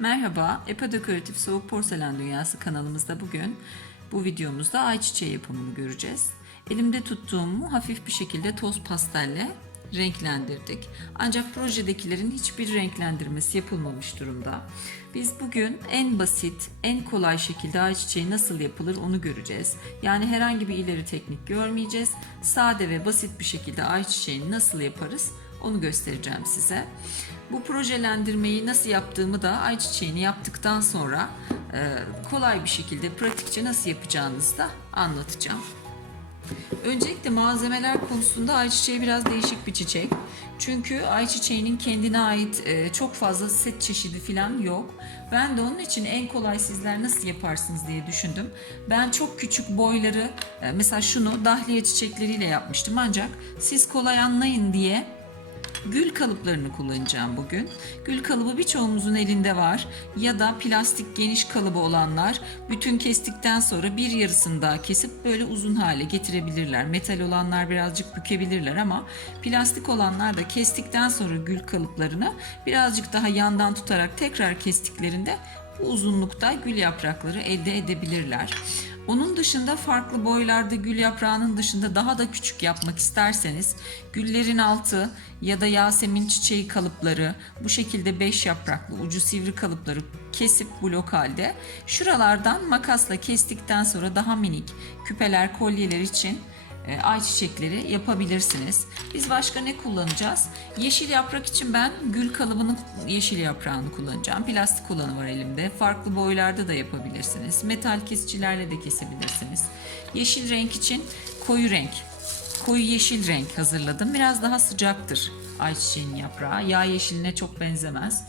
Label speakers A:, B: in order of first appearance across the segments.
A: Merhaba, EPA Dekoratif Soğuk Porselen Dünyası kanalımızda bugün bu videomuzda ayçiçeği yapımını göreceğiz. Elimde tuttuğumu hafif bir şekilde toz pastelle renklendirdik. Ancak projedekilerin hiçbir renklendirmesi yapılmamış durumda. Biz bugün en basit, en kolay şekilde ayçiçeği nasıl yapılır onu göreceğiz. Yani herhangi bir ileri teknik görmeyeceğiz. Sade ve basit bir şekilde ayçiçeğini nasıl yaparız onu göstereceğim size. Bu projelendirmeyi nasıl yaptığımı da ayçiçeğini yaptıktan sonra e, kolay bir şekilde pratikçe nasıl yapacağınızı da anlatacağım. Öncelikle malzemeler konusunda ayçiçeği biraz değişik bir çiçek. Çünkü ayçiçeğinin kendine ait e, çok fazla set çeşidi falan yok. Ben de onun için en kolay sizler nasıl yaparsınız diye düşündüm. Ben çok küçük boyları e, mesela şunu dahliye çiçekleriyle yapmıştım ancak siz kolay anlayın diye Gül kalıplarını kullanacağım bugün. Gül kalıbı birçoğumuzun elinde var ya da plastik geniş kalıbı olanlar bütün kestikten sonra bir yarısını daha kesip böyle uzun hale getirebilirler. Metal olanlar birazcık bükebilirler ama plastik olanlar da kestikten sonra gül kalıplarını birazcık daha yandan tutarak tekrar kestiklerinde bu uzunlukta gül yaprakları elde edebilirler. Onun dışında farklı boylarda gül yaprağının dışında daha da küçük yapmak isterseniz güllerin altı ya da yasemin çiçeği kalıpları bu şekilde beş yapraklı ucu sivri kalıpları kesip blok halde şuralardan makasla kestikten sonra daha minik küpeler kolyeler için ayçiçekleri yapabilirsiniz. Biz başka ne kullanacağız? Yeşil yaprak için ben gül kalıbının yeşil yaprağını kullanacağım. Plastik olanı var elimde. Farklı boylarda da yapabilirsiniz. Metal kesicilerle de kesebilirsiniz. Yeşil renk için koyu renk, koyu yeşil renk hazırladım. Biraz daha sıcaktır ayçiçeğin yaprağı. Yağ yeşiline çok benzemez.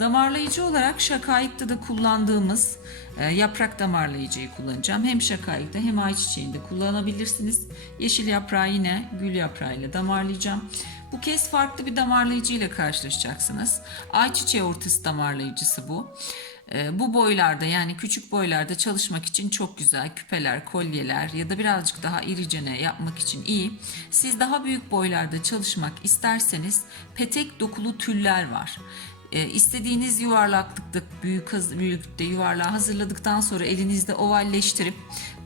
A: Damarlayıcı olarak şakayıkta da kullandığımız e, yaprak damarlayıcıyı kullanacağım. Hem şakayıkta hem ayçiçeğinde kullanabilirsiniz. Yeşil yaprağı yine gül yaprağıyla damarlayacağım. Bu kez farklı bir damarlayıcı ile karşılaşacaksınız. Ayçiçeği ortası damarlayıcısı bu. E, bu boylarda yani küçük boylarda çalışmak için çok güzel küpeler, kolyeler ya da birazcık daha iricene yapmak için iyi. Siz daha büyük boylarda çalışmak isterseniz petek dokulu tüller var. E, istediğiniz yuvarlaklıkta büyük büyüklükte yuvarlağı hazırladıktan sonra elinizde ovalleştirip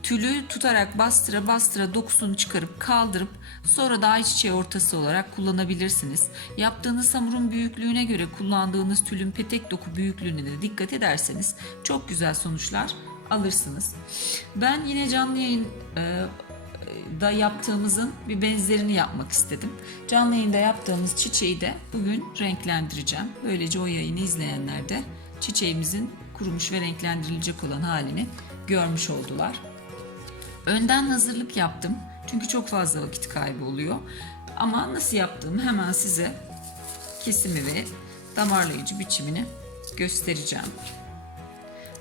A: tülü tutarak bastıra bastıra dokusunu çıkarıp kaldırıp sonra da ayçiçeği ortası olarak kullanabilirsiniz. Yaptığınız hamurun büyüklüğüne göre kullandığınız tülün petek doku büyüklüğüne de dikkat ederseniz çok güzel sonuçlar alırsınız. Ben yine canlı yayın e, da yaptığımızın bir benzerini yapmak istedim. Canlı yayında yaptığımız çiçeği de bugün renklendireceğim. Böylece o yayını izleyenler de çiçeğimizin kurumuş ve renklendirilecek olan halini görmüş oldular. Önden hazırlık yaptım. Çünkü çok fazla vakit kaybı oluyor. Ama nasıl yaptığımı hemen size kesimi ve damarlayıcı biçimini göstereceğim.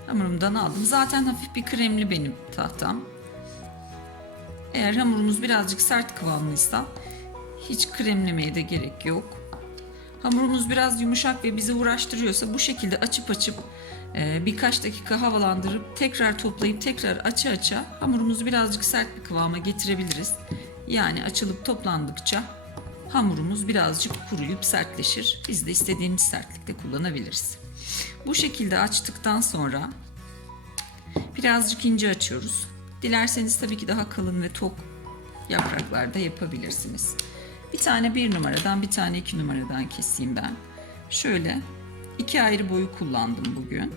A: Hamurumdan aldım. Zaten hafif bir kremli benim tahtam. Eğer hamurunuz birazcık sert kıvamlıysa hiç kremlemeye de gerek yok. Hamurumuz biraz yumuşak ve bizi uğraştırıyorsa bu şekilde açıp açıp e, birkaç dakika havalandırıp tekrar toplayıp tekrar açı aça hamurumuzu birazcık sert bir kıvama getirebiliriz. Yani açılıp toplandıkça hamurumuz birazcık kuruyup sertleşir. Biz de istediğimiz sertlikte kullanabiliriz. Bu şekilde açtıktan sonra birazcık ince açıyoruz. Dilerseniz tabii ki daha kalın ve tok yapraklarda yapabilirsiniz. Bir tane bir numaradan bir tane iki numaradan keseyim ben. Şöyle iki ayrı boyu kullandım bugün.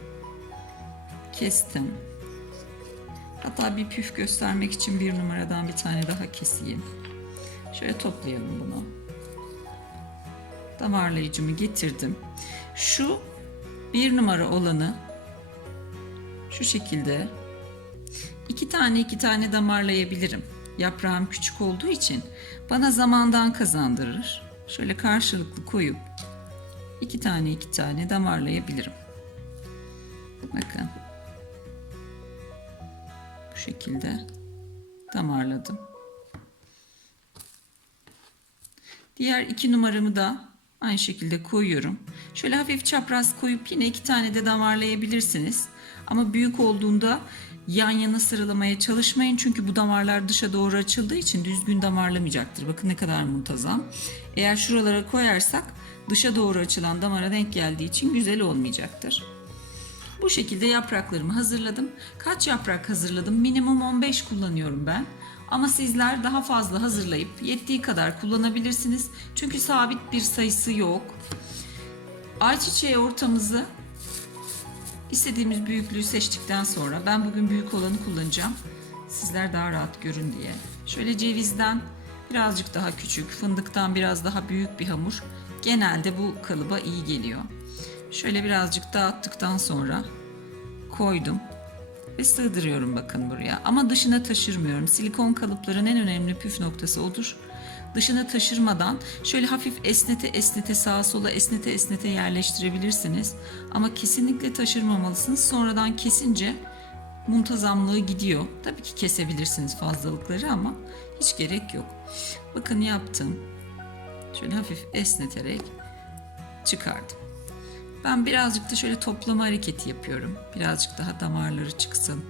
A: Kestim. Hatta bir püf göstermek için bir numaradan bir tane daha keseyim. Şöyle toplayalım bunu. Damarlayıcımı getirdim. Şu bir numara olanı şu şekilde iki tane iki tane damarlayabilirim. Yaprağım küçük olduğu için bana zamandan kazandırır. Şöyle karşılıklı koyup iki tane iki tane damarlayabilirim. Bakın. Bu şekilde damarladım. Diğer iki numaramı da aynı şekilde koyuyorum. Şöyle hafif çapraz koyup yine iki tane de damarlayabilirsiniz. Ama büyük olduğunda yan yana sıralamaya çalışmayın. Çünkü bu damarlar dışa doğru açıldığı için düzgün damarlamayacaktır. Bakın ne kadar muntazam. Eğer şuralara koyarsak dışa doğru açılan damara denk geldiği için güzel olmayacaktır. Bu şekilde yapraklarımı hazırladım. Kaç yaprak hazırladım? Minimum 15 kullanıyorum ben. Ama sizler daha fazla hazırlayıp yettiği kadar kullanabilirsiniz. Çünkü sabit bir sayısı yok. Ayçiçeği ortamızı istediğimiz büyüklüğü seçtikten sonra ben bugün büyük olanı kullanacağım. Sizler daha rahat görün diye. Şöyle cevizden birazcık daha küçük, fındıktan biraz daha büyük bir hamur genelde bu kalıba iyi geliyor. Şöyle birazcık dağıttıktan sonra koydum ve sığdırıyorum bakın buraya. Ama dışına taşırmıyorum. Silikon kalıpların en önemli püf noktası odur. Dışına taşırmadan şöyle hafif esnete esnete sağa sola esnete esnete yerleştirebilirsiniz. Ama kesinlikle taşırmamalısınız. Sonradan kesince muntazamlığı gidiyor. Tabii ki kesebilirsiniz fazlalıkları ama hiç gerek yok. Bakın yaptım. Şöyle hafif esneterek çıkardım. Ben birazcık da şöyle toplama hareketi yapıyorum. Birazcık daha damarları çıksın.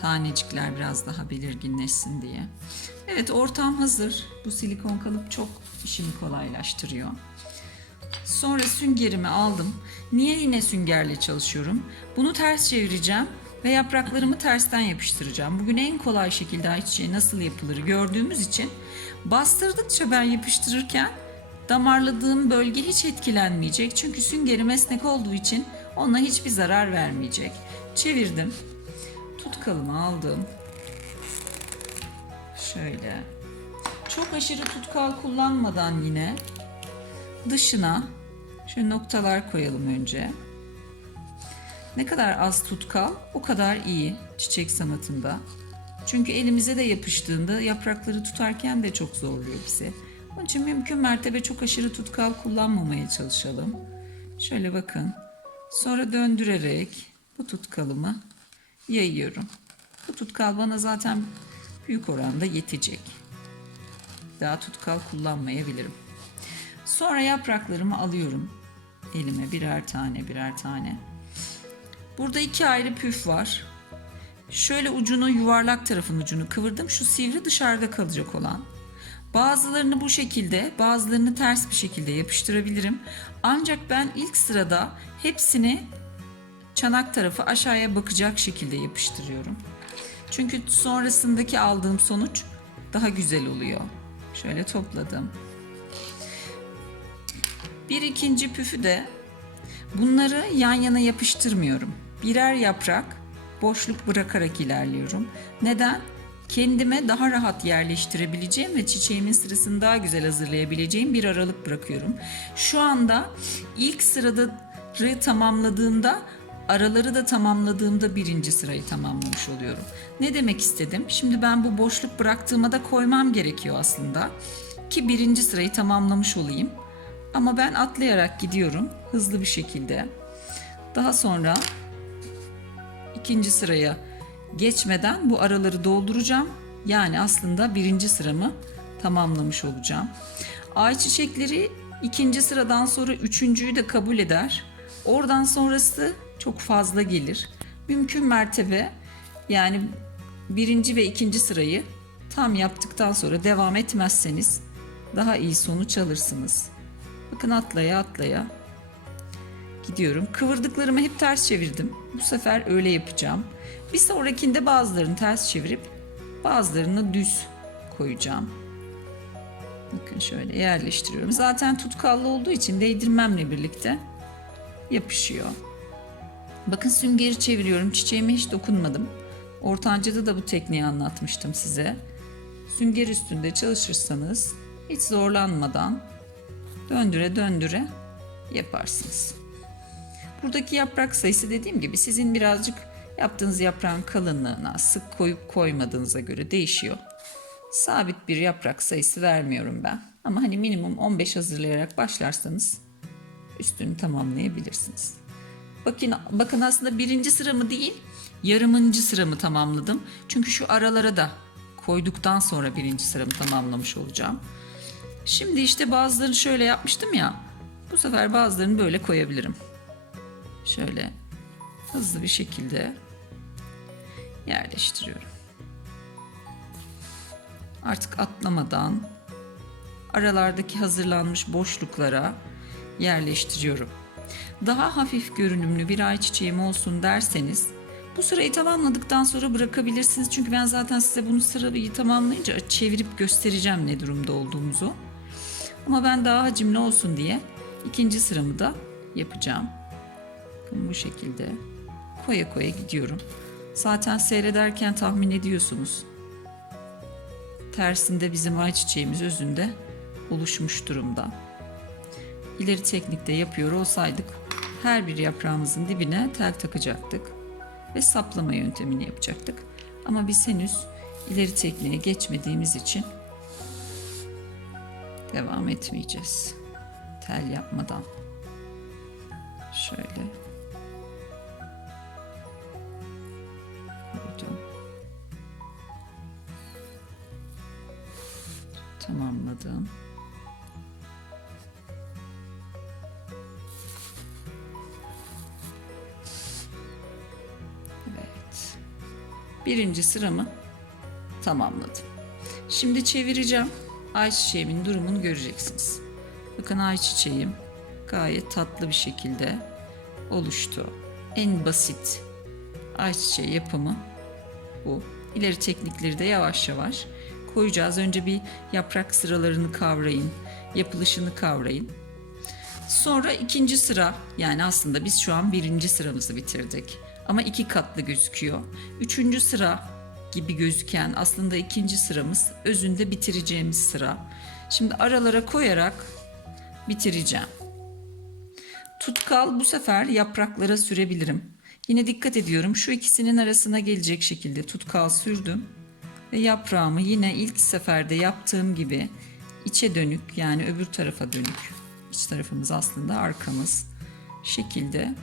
A: Tanecikler biraz daha belirginleşsin diye. Evet ortam hazır. Bu silikon kalıp çok işimi kolaylaştırıyor. Sonra süngerimi aldım. Niye yine süngerle çalışıyorum? Bunu ters çevireceğim ve yapraklarımı tersten yapıştıracağım. Bugün en kolay şekilde ayçiçeği nasıl yapılır gördüğümüz için bastırdıkça ben yapıştırırken damarladığım bölge hiç etkilenmeyecek. Çünkü süngerim esnek olduğu için ona hiçbir zarar vermeyecek. Çevirdim. Tutkalımı aldım. Şöyle. Çok aşırı tutkal kullanmadan yine dışına şöyle noktalar koyalım önce. Ne kadar az tutkal o kadar iyi çiçek sanatında. Çünkü elimize de yapıştığında yaprakları tutarken de çok zorluyor bizi. Onun için mümkün mertebe çok aşırı tutkal kullanmamaya çalışalım. Şöyle bakın. Sonra döndürerek bu tutkalımı yayıyorum. Bu tutkal bana zaten büyük oranda yetecek. Daha tutkal kullanmayabilirim. Sonra yapraklarımı alıyorum. Elime birer tane birer tane. Burada iki ayrı püf var. Şöyle ucunu yuvarlak tarafın ucunu kıvırdım. Şu sivri dışarıda kalacak olan. Bazılarını bu şekilde, bazılarını ters bir şekilde yapıştırabilirim. Ancak ben ilk sırada hepsini çanak tarafı aşağıya bakacak şekilde yapıştırıyorum. Çünkü sonrasındaki aldığım sonuç daha güzel oluyor. Şöyle topladım. Bir ikinci püfü de bunları yan yana yapıştırmıyorum. Birer yaprak boşluk bırakarak ilerliyorum. Neden? Kendime daha rahat yerleştirebileceğim ve çiçeğimin sırasını daha güzel hazırlayabileceğim bir aralık bırakıyorum. Şu anda ilk sıraları tamamladığımda araları da tamamladığımda birinci sırayı tamamlamış oluyorum. Ne demek istedim? Şimdi ben bu boşluk bıraktığıma da koymam gerekiyor aslında. Ki birinci sırayı tamamlamış olayım. Ama ben atlayarak gidiyorum hızlı bir şekilde. Daha sonra ikinci sıraya geçmeden bu araları dolduracağım. Yani aslında birinci sıramı tamamlamış olacağım. Ay çiçekleri ikinci sıradan sonra üçüncüyü de kabul eder. Oradan sonrası çok fazla gelir. Mümkün mertebe yani birinci ve ikinci sırayı tam yaptıktan sonra devam etmezseniz daha iyi sonuç alırsınız. Bakın atlaya atlaya gidiyorum. Kıvırdıklarımı hep ters çevirdim. Bu sefer öyle yapacağım. Bir sonrakinde bazılarını ters çevirip bazılarını düz koyacağım. Bakın şöyle yerleştiriyorum. Zaten tutkallı olduğu için değdirmemle birlikte yapışıyor. Bakın süngeri çeviriyorum. Çiçeğime hiç dokunmadım. Ortancada da bu tekniği anlatmıştım size. Sünger üstünde çalışırsanız hiç zorlanmadan döndüre döndüre yaparsınız. Buradaki yaprak sayısı dediğim gibi sizin birazcık yaptığınız yaprağın kalınlığına, sık koyup koymadığınıza göre değişiyor. Sabit bir yaprak sayısı vermiyorum ben. Ama hani minimum 15 hazırlayarak başlarsanız üstünü tamamlayabilirsiniz. Bakın, bakın aslında birinci sıramı değil, yarımıncı sıramı tamamladım. Çünkü şu aralara da koyduktan sonra birinci sıramı tamamlamış olacağım. Şimdi işte bazılarını şöyle yapmıştım ya. Bu sefer bazılarını böyle koyabilirim. Şöyle hızlı bir şekilde yerleştiriyorum. Artık atlamadan aralardaki hazırlanmış boşluklara yerleştiriyorum Daha hafif görünümlü bir ayçiçeğim olsun derseniz bu sırayı tamamladıktan sonra bırakabilirsiniz. Çünkü ben zaten size bunu sırayı tamamlayınca çevirip göstereceğim ne durumda olduğumuzu. Ama ben daha hacimli olsun diye ikinci sıramı da yapacağım. Bu şekilde koya koya gidiyorum. Zaten seyrederken tahmin ediyorsunuz. Tersinde bizim ayçiçeğimiz özünde oluşmuş durumda. İleri teknikte yapıyor olsaydık her bir yaprağımızın dibine tel takacaktık ve saplama yöntemini yapacaktık. Ama biz henüz ileri tekniğe geçmediğimiz için devam etmeyeceğiz. Tel yapmadan. Şöyle koydum. Tamamladım. Birinci sıramı tamamladım. Şimdi çevireceğim. Ayçiçeğimin durumunu göreceksiniz. Bakın ayçiçeğim gayet tatlı bir şekilde oluştu. En basit ayçiçeği yapımı bu. İleri teknikleri de yavaş yavaş koyacağız. Önce bir yaprak sıralarını kavrayın, yapılışını kavrayın. Sonra ikinci sıra yani aslında biz şu an birinci sıramızı bitirdik. Ama iki katlı gözüküyor. Üçüncü sıra gibi gözüken aslında ikinci sıramız özünde bitireceğimiz sıra. Şimdi aralara koyarak bitireceğim. Tutkal bu sefer yapraklara sürebilirim. Yine dikkat ediyorum şu ikisinin arasına gelecek şekilde tutkal sürdüm. Ve yaprağımı yine ilk seferde yaptığım gibi içe dönük yani öbür tarafa dönük. İç tarafımız aslında arkamız şekilde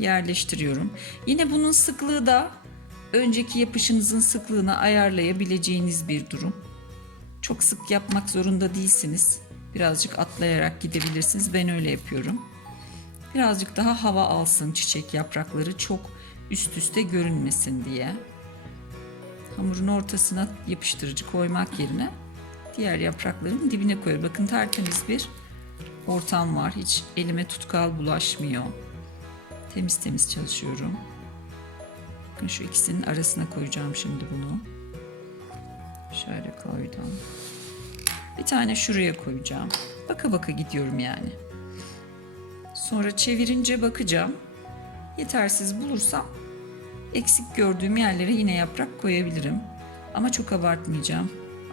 A: yerleştiriyorum. Yine bunun sıklığı da önceki yapışınızın sıklığını ayarlayabileceğiniz bir durum. Çok sık yapmak zorunda değilsiniz. Birazcık atlayarak gidebilirsiniz. Ben öyle yapıyorum. Birazcık daha hava alsın çiçek yaprakları çok üst üste görünmesin diye. Hamurun ortasına yapıştırıcı koymak yerine diğer yaprakların dibine koyuyorum. Bakın tertemiz bir ortam var. Hiç elime tutkal bulaşmıyor. Temiz temiz çalışıyorum. Bakın şu ikisinin arasına koyacağım şimdi bunu. Şöyle koydum. Bir tane şuraya koyacağım. Baka baka gidiyorum yani. Sonra çevirince bakacağım. Yetersiz bulursam eksik gördüğüm yerlere yine yaprak koyabilirim. Ama çok abartmayacağım.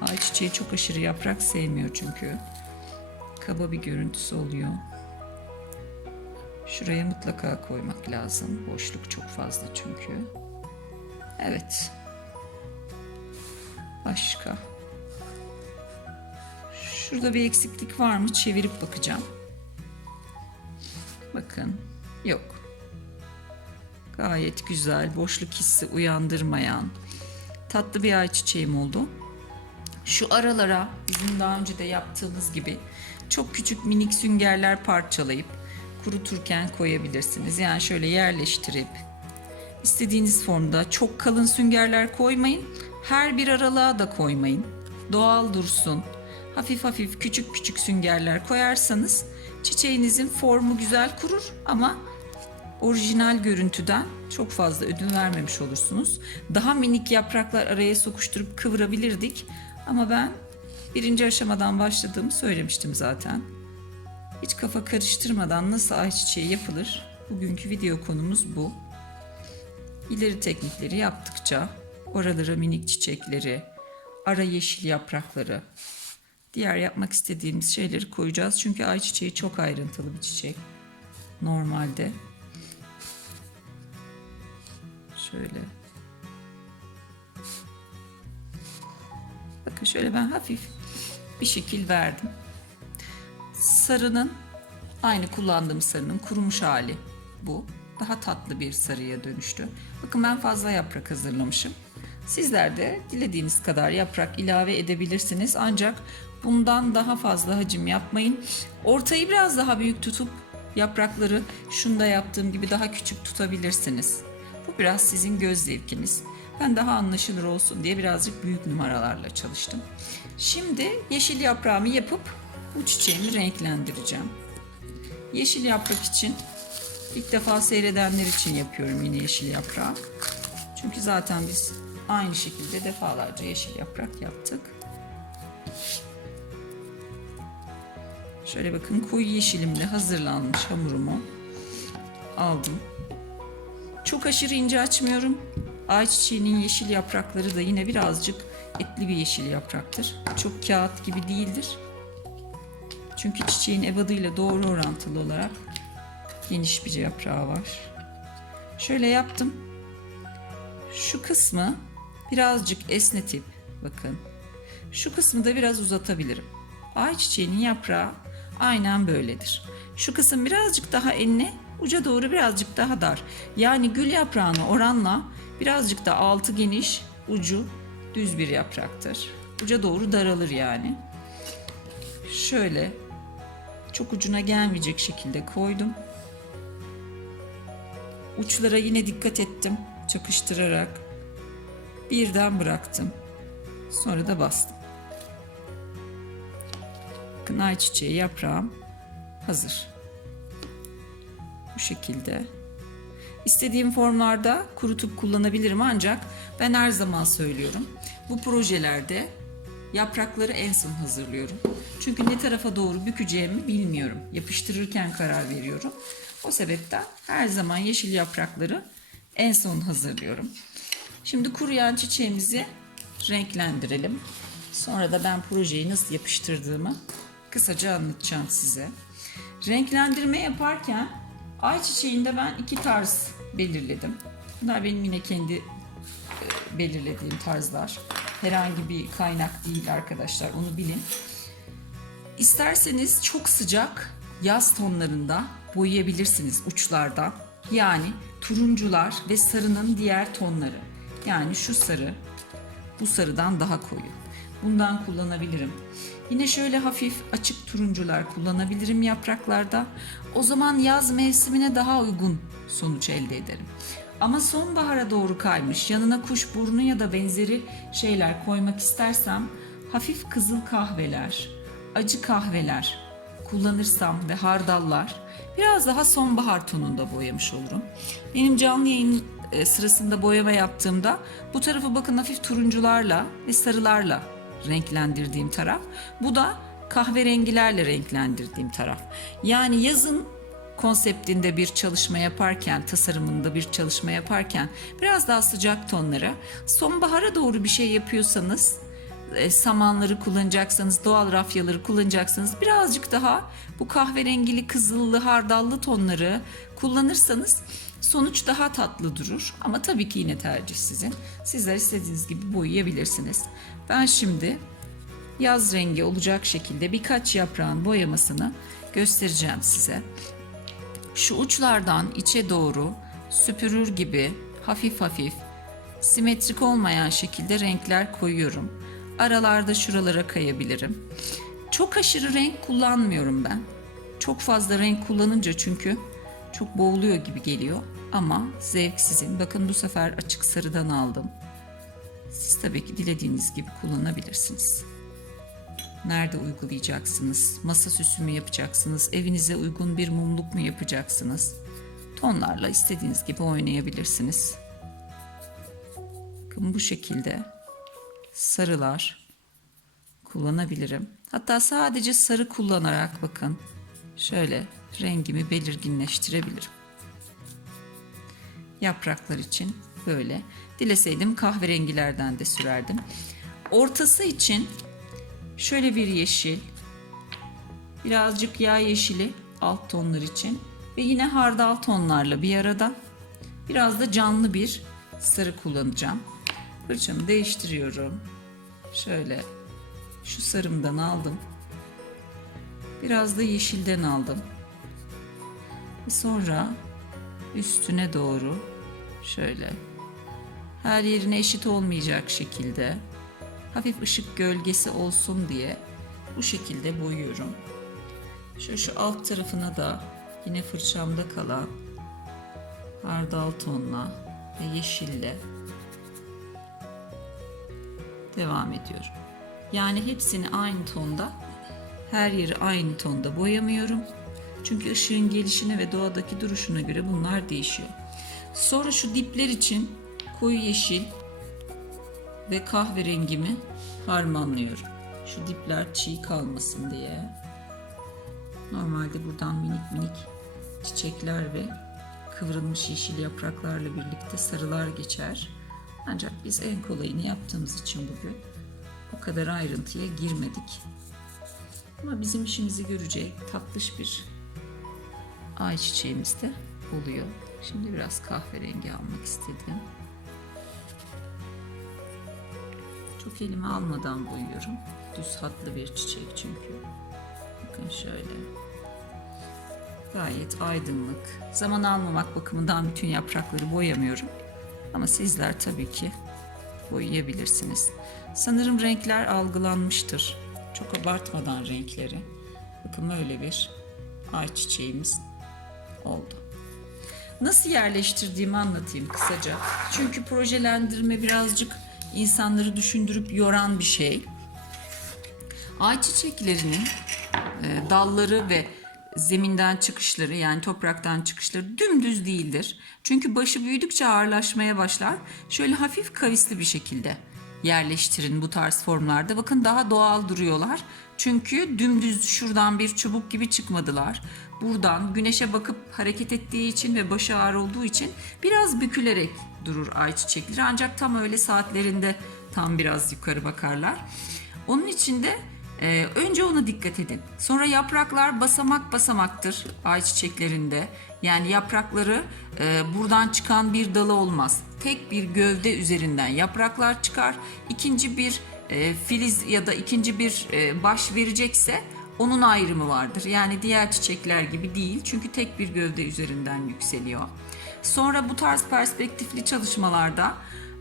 A: Ayçiçeği çok aşırı yaprak sevmiyor çünkü. Kaba bir görüntüsü oluyor. Şuraya mutlaka koymak lazım. Boşluk çok fazla çünkü. Evet. Başka. Şurada bir eksiklik var mı? Çevirip bakacağım. Bakın. Yok. Gayet güzel, boşluk hissi uyandırmayan tatlı bir ayçiçeğim oldu. Şu aralara bizim daha önce de yaptığımız gibi çok küçük minik süngerler parçalayıp kuruturken koyabilirsiniz. Yani şöyle yerleştirip istediğiniz formda çok kalın süngerler koymayın. Her bir aralığa da koymayın. Doğal dursun. Hafif hafif küçük küçük süngerler koyarsanız çiçeğinizin formu güzel kurur ama orijinal görüntüden çok fazla ödün vermemiş olursunuz. Daha minik yapraklar araya sokuşturup kıvırabilirdik ama ben birinci aşamadan başladığımı söylemiştim zaten. Hiç kafa karıştırmadan nasıl ayçiçeği yapılır? Bugünkü video konumuz bu. İleri teknikleri yaptıkça oralara minik çiçekleri, ara yeşil yaprakları, diğer yapmak istediğimiz şeyleri koyacağız. Çünkü ayçiçeği çok ayrıntılı bir çiçek. Normalde. Şöyle. Bakın şöyle ben hafif bir şekil verdim. Sarının aynı kullandığım sarının kurumuş hali bu. Daha tatlı bir sarıya dönüştü. Bakın ben fazla yaprak hazırlamışım. Sizler de dilediğiniz kadar yaprak ilave edebilirsiniz. Ancak bundan daha fazla hacim yapmayın. Ortayı biraz daha büyük tutup yaprakları şunda yaptığım gibi daha küçük tutabilirsiniz. Bu biraz sizin göz zevkiniz. Ben daha anlaşılır olsun diye birazcık büyük numaralarla çalıştım. Şimdi yeşil yaprağımı yapıp bu çiçeğimi renklendireceğim. Yeşil yaprak için İlk defa seyredenler için yapıyorum yine yeşil yaprağı. Çünkü zaten biz aynı şekilde defalarca yeşil yaprak yaptık. Şöyle bakın koyu yeşilimle hazırlanmış hamurumu aldım. Çok aşırı ince açmıyorum. Ayçiçeğinin yeşil yaprakları da yine birazcık etli bir yeşil yapraktır. Çok kağıt gibi değildir. Çünkü çiçeğin ebadıyla doğru orantılı olarak geniş bir yaprağı var. Şöyle yaptım. Şu kısmı birazcık esnetip bakın. Şu kısmı da biraz uzatabilirim. Ayçiçeğinin yaprağı aynen böyledir. Şu kısım birazcık daha enli, uca doğru birazcık daha dar. Yani gül yaprağına oranla birazcık da altı geniş, ucu düz bir yapraktır. Uca doğru daralır yani. Şöyle çok ucuna gelmeyecek şekilde koydum. Uçlara yine dikkat ettim. Çakıştırarak birden bıraktım. Sonra da bastım. Bakın ayçiçeği yaprağım hazır. Bu şekilde. İstediğim formlarda kurutup kullanabilirim ancak ben her zaman söylüyorum. Bu projelerde yaprakları en son hazırlıyorum. Çünkü ne tarafa doğru bükeceğimi bilmiyorum. Yapıştırırken karar veriyorum. O sebepten her zaman yeşil yaprakları en son hazırlıyorum. Şimdi kuruyan çiçeğimizi renklendirelim. Sonra da ben projeyi nasıl yapıştırdığımı kısaca anlatacağım size. Renklendirme yaparken ayçiçeğinde ben iki tarz belirledim. Bunlar benim yine kendi e, belirlediğim tarzlar. Herhangi bir kaynak değil arkadaşlar onu bilin. İsterseniz çok sıcak yaz tonlarında boyayabilirsiniz uçlardan. Yani turuncular ve sarının diğer tonları. Yani şu sarı bu sarıdan daha koyu. Bundan kullanabilirim. Yine şöyle hafif açık turuncular kullanabilirim yapraklarda. O zaman yaz mevsimine daha uygun sonuç elde ederim. Ama sonbahara doğru kaymış, yanına kuş burnu ya da benzeri şeyler koymak istersem hafif kızıl kahveler, acı kahveler kullanırsam ve hardallar biraz daha sonbahar tonunda boyamış olurum. Benim canlı yayın e, sırasında boyama yaptığımda bu tarafı bakın hafif turuncularla ve sarılarla renklendirdiğim taraf. Bu da kahverengilerle renklendirdiğim taraf. Yani yazın konseptinde bir çalışma yaparken, tasarımında bir çalışma yaparken biraz daha sıcak tonlara, sonbahara doğru bir şey yapıyorsanız, e, samanları kullanacaksanız, doğal rafyaları kullanacaksanız birazcık daha bu kahverengili, kızıllı, hardallı tonları kullanırsanız sonuç daha tatlı durur. Ama tabii ki yine tercih sizin. Sizler istediğiniz gibi boyayabilirsiniz. Ben şimdi yaz rengi olacak şekilde birkaç yaprağın boyamasını göstereceğim size. Şu uçlardan içe doğru süpürür gibi hafif hafif simetrik olmayan şekilde renkler koyuyorum. Aralarda şuralara kayabilirim. Çok aşırı renk kullanmıyorum ben. Çok fazla renk kullanınca çünkü çok boğuluyor gibi geliyor. Ama zevk sizin. Bakın bu sefer açık sarıdan aldım. Siz tabii ki dilediğiniz gibi kullanabilirsiniz. Nerede uygulayacaksınız? Masa süsü mü yapacaksınız? Evinize uygun bir mumluk mu yapacaksınız? Tonlarla istediğiniz gibi oynayabilirsiniz. Bakın bu şekilde sarılar kullanabilirim. Hatta sadece sarı kullanarak bakın şöyle rengimi belirginleştirebilirim. Yapraklar için böyle. Dileseydim kahverengilerden de sürerdim. Ortası için şöyle bir yeşil, birazcık yağ yeşili alt tonlar için ve yine hardal tonlarla bir arada biraz da canlı bir sarı kullanacağım. Fırçamı değiştiriyorum. Şöyle şu sarımdan aldım. Biraz da yeşilden aldım. Sonra üstüne doğru şöyle her yerine eşit olmayacak şekilde hafif ışık gölgesi olsun diye bu şekilde boyuyorum. Şu şu alt tarafına da yine fırçamda kalan hardal tonla ve yeşille devam ediyorum. Yani hepsini aynı tonda her yeri aynı tonda boyamıyorum. Çünkü ışığın gelişine ve doğadaki duruşuna göre bunlar değişiyor. Sonra şu dipler için koyu yeşil ve kahverengimi harmanlıyorum. Şu dipler çiğ kalmasın diye. Normalde buradan minik minik çiçekler ve kıvrılmış yeşil yapraklarla birlikte sarılar geçer. Ancak biz en kolayını yaptığımız için bugün o kadar ayrıntıya girmedik. Ama bizim işimizi görecek tatlış bir ay çiçeğimiz de oluyor. Şimdi biraz kahverengi almak istedim. Çok elime almadan boyuyorum. Düz hatlı bir çiçek çünkü. Bakın şöyle. Gayet aydınlık. Zaman almamak bakımından bütün yaprakları boyamıyorum. Ama sizler tabii ki boyayabilirsiniz. Sanırım renkler algılanmıştır. Çok abartmadan renkleri. Bakın böyle bir ay çiçeğimiz oldu. Nasıl yerleştirdiğimi anlatayım kısaca. Çünkü projelendirme birazcık insanları düşündürüp yoran bir şey. Ay çiçeklerinin e, dalları ve zeminden çıkışları yani topraktan çıkışları dümdüz değildir. Çünkü başı büyüdükçe ağırlaşmaya başlar. Şöyle hafif kavisli bir şekilde yerleştirin bu tarz formlarda. Bakın daha doğal duruyorlar. Çünkü dümdüz şuradan bir çubuk gibi çıkmadılar. Buradan güneşe bakıp hareket ettiği için ve başı ağır olduğu için biraz bükülerek durur ayçiçekleri. Ancak tam öyle saatlerinde tam biraz yukarı bakarlar. Onun için de ee, önce ona dikkat edin. Sonra yapraklar basamak basamaktır ayçiçeklerinde. Yani yaprakları e, buradan çıkan bir dalı olmaz. Tek bir gövde üzerinden yapraklar çıkar. İkinci bir e, filiz ya da ikinci bir e, baş verecekse onun ayrımı vardır. Yani diğer çiçekler gibi değil. Çünkü tek bir gövde üzerinden yükseliyor. Sonra bu tarz perspektifli çalışmalarda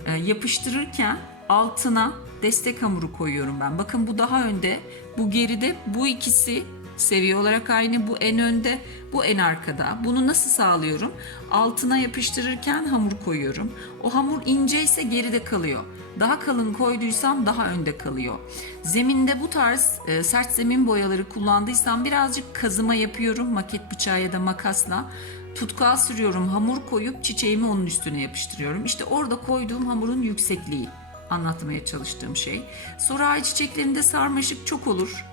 A: e, yapıştırırken altına destek hamuru koyuyorum ben. Bakın bu daha önde, bu geride, bu ikisi seviye olarak aynı. Bu en önde, bu en arkada. Bunu nasıl sağlıyorum? Altına yapıştırırken hamur koyuyorum. O hamur ince ise geride kalıyor. Daha kalın koyduysam daha önde kalıyor. Zeminde bu tarz e, sert zemin boyaları kullandıysam birazcık kazıma yapıyorum maket bıçağı ya da makasla. Tutkal sürüyorum, hamur koyup çiçeğimi onun üstüne yapıştırıyorum. İşte orada koyduğum hamurun yüksekliği anlatmaya çalıştığım şey. Sonra ay çiçeklerinde sarmaşık çok olur.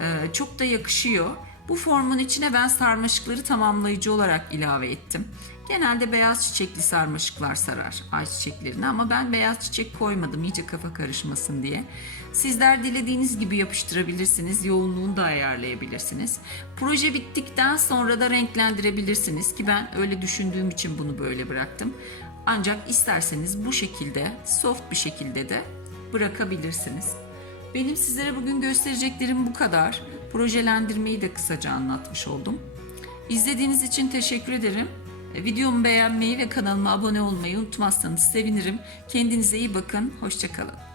A: Ee, çok da yakışıyor. Bu formun içine ben sarmaşıkları tamamlayıcı olarak ilave ettim. Genelde beyaz çiçekli sarmaşıklar sarar ay çiçeklerini ama ben beyaz çiçek koymadım iyice kafa karışmasın diye. Sizler dilediğiniz gibi yapıştırabilirsiniz, yoğunluğunu da ayarlayabilirsiniz. Proje bittikten sonra da renklendirebilirsiniz ki ben öyle düşündüğüm için bunu böyle bıraktım. Ancak isterseniz bu şekilde, soft bir şekilde de bırakabilirsiniz. Benim sizlere bugün göstereceklerim bu kadar. Projelendirmeyi de kısaca anlatmış oldum. İzlediğiniz için teşekkür ederim. E, Videomu beğenmeyi ve kanalıma abone olmayı unutmazsanız sevinirim. Kendinize iyi bakın. Hoşçakalın.